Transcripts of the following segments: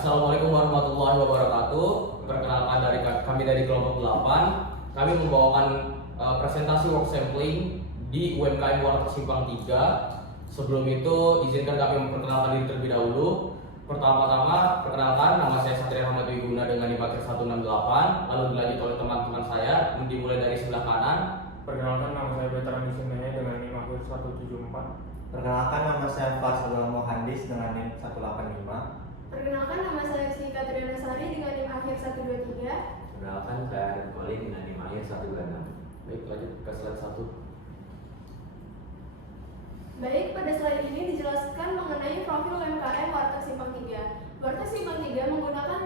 Assalamualaikum warahmatullahi wabarakatuh. Perkenalkan kami dari kelompok 8. Kami membawakan presentasi work sampling di UMKM Warteg Simpang 3. Sebelum itu izinkan kami memperkenalkan diri terlebih dahulu. Pertama-tama perkenalkan, nama saya Satria Ahmad Wiguna dengan NIM 168. Lalu dilanjut oleh teman-teman saya, dimulai dari sebelah kanan. Perkenalkan, nama saya Veteran Disimenya dengan NIM 174. Perkenalkan, nama saya Farzal Mohandis dengan NIM 185. Perkenalkan, nama saya Sri Katriana Sari dengan NIM akhir 123. Perkenalkan, saya Arif Koli dengan NIM akhir 126. Baik, lanjut ke slide 1. Baik, pada slide ini dijelaskan mengenai profil UMKM Warteg Simpang 3. Warteg Simpang 3 menggunakan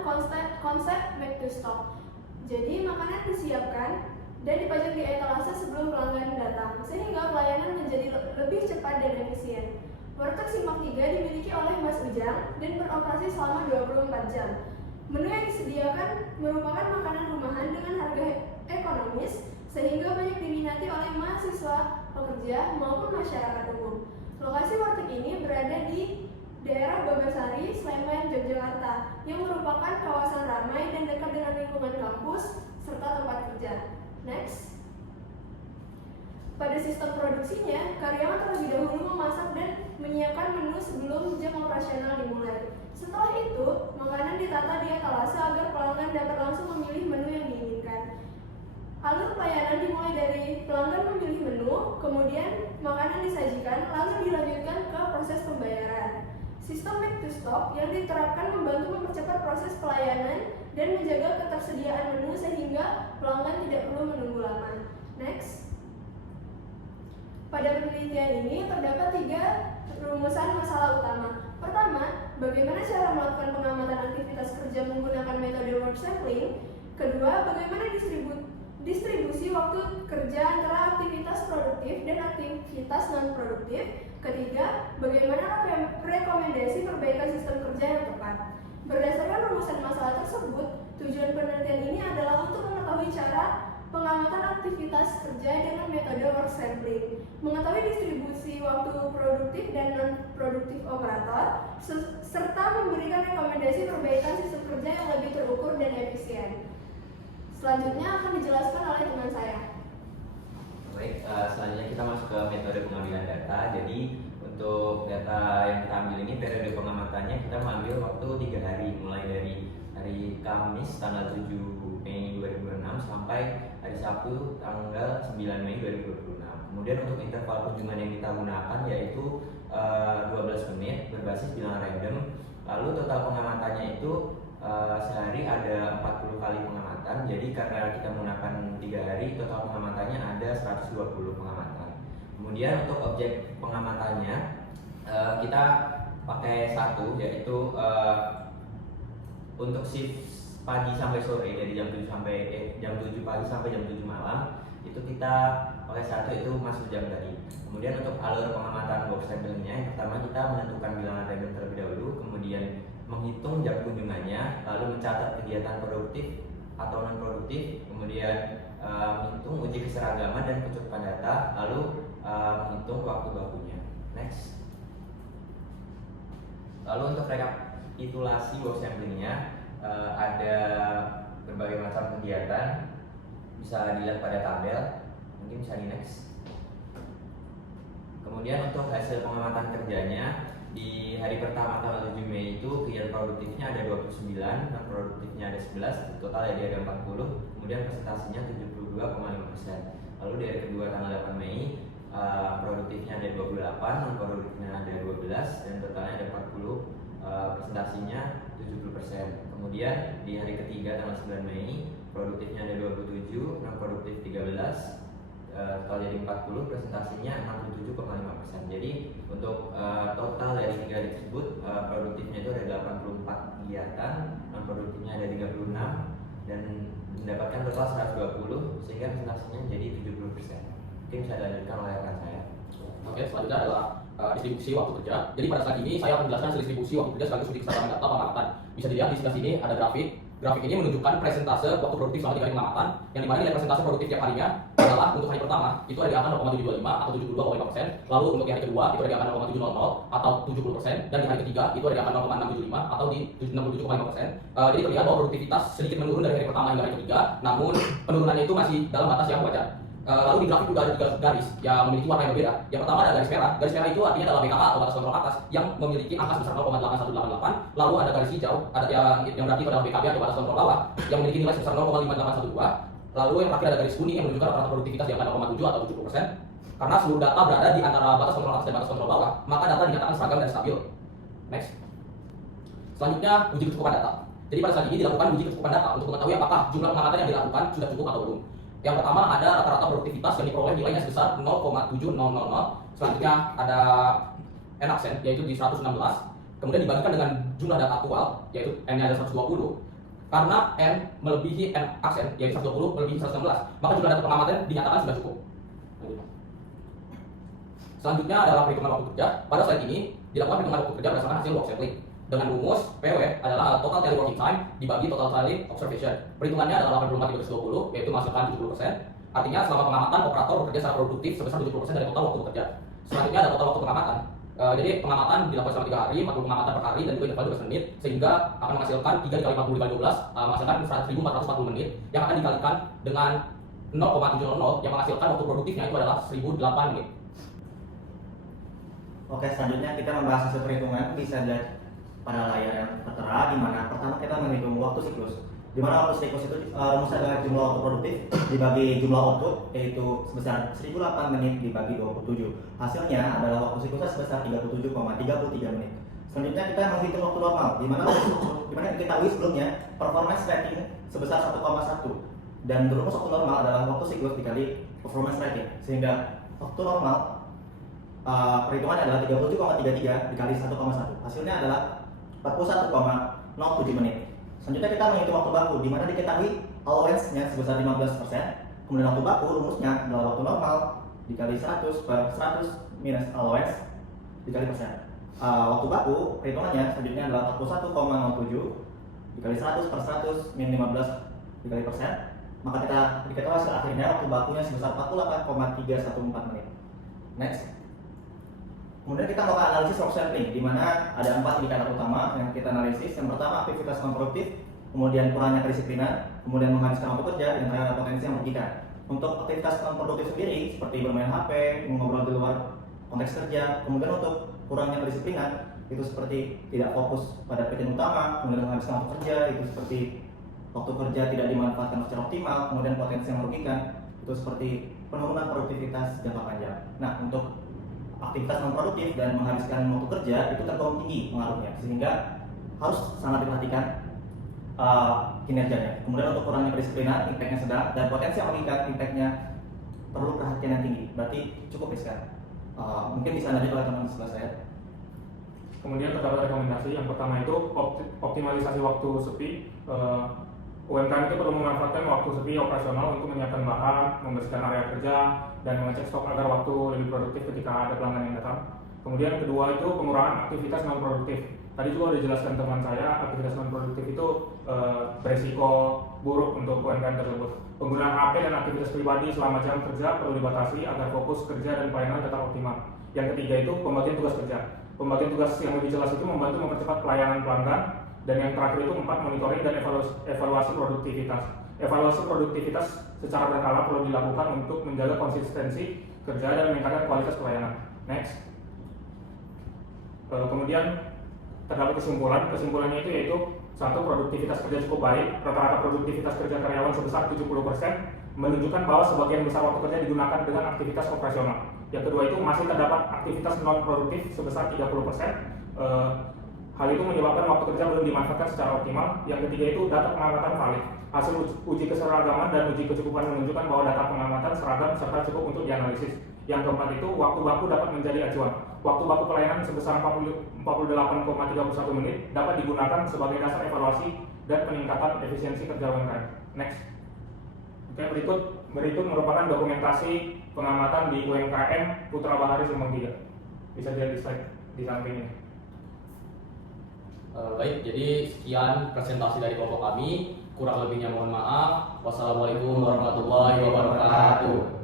konsep back to stock. Jadi, makanan disiapkan dan dipajang di etalase sebelum pelanggan datang, sehingga pelayanan menjadi lebih cepat dan efisien. Warteg Simpang 3 dimiliki oleh Mas Ujang dan beroperasi selama 24 jam. Menu yang disediakan merupakan makanan rumahan dengan harga ekonomis, sehingga banyak diminati oleh mahasiswa, pekerja, maupun masyarakat umum. Lokasi warteg ini berada di daerah Bagasari, Sleman, Yogyakarta, yang merupakan kawasan ramai dan dekat dengan lingkungan kampus serta tempat kerja. Next. Pada sistem produksinya, karyawan terlebih dahulu memasak dan menyiapkan menu sebelum jam operasional dimulai. Setelah itu, makanan ditata di etalase agar pelanggan dapat langsung memilih menu yang diinginkan. Alur pelayanan dimulai dari pelanggan memilih menu, kemudian makanan disajikan, lalu dilanjutkan ke proses pembayaran. Sistem back to stock yang diterapkan membantu mempercepat proses pelayanan dan menjaga ketersediaan menu sehingga pelanggan tidak perlu menunggu lama. Next. Pada penelitian ini terdapat 3 rumusan masalah utama. Pertama, bagaimana cara melakukan pengamatan aktivitas kerja menggunakan metode work sampling. Kedua, bagaimana distribusi waktu kerja antara aktivitas produktif dan aktivitas non-produktif. Ketiga, bagaimana rekomendasi perbaikan sistem kerja yang tepat. Berdasarkan rumusan masalah tersebut, tujuan penelitian ini adalah untuk mengetahui cara pengamatan aktivitas kerja dengan metode work sampling, mengetahui distribusi waktu produktif dan non-produktif operator, serta memberikan rekomendasi perbaikan sistem kerja yang lebih terukur dan efisien. Selanjutnya akan dijelaskan oleh teman saya. Baik, selanjutnya kita masuk ke metode pengambilan data. Jadi untuk data yang kita ambil ini periode pengamatannya kita mengambil waktu 3 hari, mulai dari hari Kamis tanggal 7 Mei 2026 sampai hari Sabtu tanggal 9 Mei 2026. Kemudian untuk interval kunjungan yang kita gunakan yaitu 12 menit berbasis bilangan random. Lalu total pengamatannya itu sehari ada 40 kali pengamatan. Jadi karena kita menggunakan 3 hari, total pengamatannya ada 120 pengamatan. Kemudian untuk objek pengamatannya kita pakai satu, yaitu untuk shift pagi sampai sore dari jam 7 pagi sampai jam 7 malam itu kita pakai satu, itu Mas Ujang tadi. Kemudian untuk alur pengamatan box samplingnya, yang pertama kita menentukan bilangan random terlebih dahulu, kemudian menghitung jam kunjungannya, lalu mencatat kegiatan produktif atau non produktif, kemudian menghitung uji keseragaman dan kecukupan data, lalu menghitung waktu bakunya. Next. Lalu untuk rekapitulasi box samplingnya, ada berbagai macam kegiatan, bisa dilihat pada tabel, mungkin bisa di next. Kemudian untuk hasil pengamatan kerjanya, di hari pertama tanggal 7 Mei itu kegiatan produktifnya ada 29, non produktifnya ada 11, total jadi ada 40, kemudian presentasinya 72,5%. Lalu di hari kedua tanggal 8 Mei produktifnya ada 28, non produktifnya ada 12, dan totalnya ada 40, presentasinya 70%. Kemudian di hari ketiga tanggal 9 Mei produktifnya ada 27, non produktif 13, total jadi 40, presentasinya 67,5%. Jadi untuk total dari 3 hari tersebut, produktifnya itu ada 84 kegiatan, non produktifnya ada 36, dan mendapatkan total 120, sehingga presentasinya jadi 70%. Mungkin bisa dilanjutkan oleh rekan saya. Oke, selanjutnya adalah distribusi waktu kerja. Jadi pada saat ini saya akan menjelaskan distribusi waktu kerja sekaligus uji keseragaman data pengamatan. Bisa dilihat di sebelah sini ada grafik. Grafik ini menunjukkan presentase waktu produktif selama 3 hari pengamatan, yang dimana nilai presentase produktif tiap harinya adalah untuk hari pertama itu ada di angka 0,725 atau 72,5%, lalu untuk hari kedua itu ada di angka 0,700 atau 70%, dan di hari ketiga itu ada di angka 0,675 atau di 67,5%. Jadi terlihat bahwa produktivitas sedikit menurun dari hari pertama hingga hari ketiga, namun penurunannya itu masih dalam batas yang wajar. Lalu di grafik juga ada 3 garis yang memiliki warna yang berbeda. Yang pertama ada garis merah. Garis merah itu artinya adalah BKA atau batas kontrol atas yang memiliki angka sebesar 0,8188. Lalu ada garis hijau, ada yang berarti adalah BKB atau batas kontrol bawah yang memiliki nilai sebesar 0,5812. Lalu yang terakhir ada garis kuning yang menunjukkan rata-rata produktivitas di angka 0,7 atau 70%. Karena seluruh data berada di antara batas kontrol atas dan batas kontrol bawah, maka data dinyatakan seragam dan stabil. Next. Selanjutnya uji kecukupan data. Jadi pada saat ini dilakukan uji kecukupan data untuk mengetahui apakah jumlah pengamatan yang dilakukan sudah cukup atau belum. Yang pertama ada rata-rata produktivitas yang diperoleh nilainya sebesar 0,7000. Selanjutnya ada N-aksen yaitu di 116. Kemudian dibagikan dengan jumlah data aktual yaitu N-nya ada 120. Karena N melebihi N-aksen yaitu 120 melebihi 116, maka jumlah data pengamatan dinyatakan sudah cukup. Selanjutnya adalah perhitungan waktu kerja. Pada slide ini dilakukan perhitungan waktu kerja berdasarkan hasil work sampling. Dengan rumus PW adalah total daily working time dibagi total daily observation. Perhitungannya adalah 84/320 yaitu menghasilkan 70%. Artinya selama pengamatan operator bekerja secara produktif sebesar 70% dari total waktu bekerja. Selanjutnya ada total waktu pengamatan. Jadi pengamatan dilakukan selama 3 hari, 40 pengamatan per hari dan juga interval 12 menit sehingga akan menghasilkan 3 kali 40 kali 12 menghasilkan 1440 menit yang akan dikalikan dengan 0,700 yang menghasilkan waktu produktifnya itu adalah 1008 menit. Oke, selanjutnya kita membahas hasil perhitungan. Bisa dilihat pada layar yang tertera, di mana pertama kita menghitung waktu siklus. Di mana waktu siklus itu rumusnya adalah jumlah waktu produktif dibagi jumlah output, yaitu sebesar 1008 menit dibagi 27. Hasilnya adalah waktu siklusnya sebesar 37,33 menit. Selanjutnya kita menghitung waktu normal, di mana kita tahu sebelumnya performance rating sebesar 1,1 dan rumus waktu normal adalah waktu siklus dikali performance rating, sehingga waktu normal perhitungannya adalah 37,33 dikali 1,1. Hasilnya adalah 41,07 menit. Selanjutnya kita menghitung waktu baku, di mana diketahui allowance-nya sebesar 15%. Kemudian waktu baku rumusnya adalah waktu normal dikali 100 per 100 minus allowance dikali persen. Waktu baku perhitungannya selanjutnya adalah 41,07 dikali 100 per 100 min 15 dikali persen. Maka kita diketahui hasil akhirnya waktu bakunya sebesar 48,314 menit. Next. Kemudian kita melakukan analisis work sampling, di mana ada 4 indikator utama yang kita analisis. Yang pertama aktivitas non produktif, kemudian kurangnya kedisiplinan, kemudian menghabiskan waktu kerja, dan terakhir ada potensi yang merugikan. Untuk aktivitas non produktif sendiri, seperti bermain HP, mengobrol di luar konteks kerja, kemudian untuk kurangnya kedisiplinan, itu seperti tidak fokus pada pekerjaan utama, kemudian menghabiskan waktu kerja, itu seperti waktu kerja tidak dimanfaatkan secara optimal, kemudian potensi yang merugikan, itu seperti penurunan produktivitas jangka panjang. Nah, untuk aktivitas non produktif dan menghabiskan waktu kerja itu tergolong tinggi pengaruhnya, sehingga harus sangat diperhatikan kinerjanya. Kemudian untuk kurangnya kedisiplinan, impactnya sedang, dan potensi yang merugikan, impactnya perlu perhatian yang tinggi. Berarti cukup ya sekarang. Mungkin bisa lanjut oleh teman sebelah saya. Kemudian terdapat rekomendasi. Yang pertama itu optimalisasi waktu sepi. UMKM itu perlu memanfaatkan waktu sepi operasional untuk menyiapkan bahan, membersihkan area kerja, dan mengecek stok agar waktu lebih produktif ketika ada pelanggan yang datang. Kemudian kedua itu pengurangan aktivitas non produktif. Tadi juga sudah dijelaskan teman saya, aktivitas non produktif itu beresiko buruk untuk UMKM tersebut. Penggunaan HP dan aktivitas pribadi selama jam kerja perlu dibatasi agar fokus kerja dan pelayanan tetap optimal. Yang ketiga itu pembagian tugas kerja. Pembagian tugas yang lebih jelas itu membantu mempercepat pelayanan pelanggan. Dan yang terakhir itu 4, monitoring dan evaluasi produktivitas. Evaluasi produktivitas secara berkala perlu dilakukan untuk menjaga konsistensi kerja dan meningkatkan kualitas pelayanan. Next. Kemudian terdapat kesimpulannya itu yaitu 1. Produktivitas kerja cukup baik, rata-rata produktivitas kerja karyawan sebesar 70%, menunjukkan bahwa sebagian besar waktu kerja digunakan dengan aktivitas operasional. Yang kedua itu masih terdapat aktivitas non produktif sebesar 30%. Hal itu menyebabkan waktu kerja belum dimanfaatkan secara optimal. Yang ketiga itu data pengamatan valid. Hasil uji keseragaman dan uji kecukupan menunjukkan bahwa data pengamatan seragam serta cukup untuk dianalisis. Yang keempat itu waktu baku dapat menjadi acuan. Waktu baku pelayanan sebesar 48,31 menit dapat digunakan sebagai dasar evaluasi dan peningkatan efisiensi kerja UMKM. Next. Oke, berikut merupakan dokumentasi pengamatan di UMKM Putra Bahari Sembang 3. Bisa dilihat di slide di sampingnya. Baik, jadi sekian presentasi dari kelompok kami. Kurang lebihnya mohon maaf. Wassalamualaikum warahmatullahi wabarakatuh.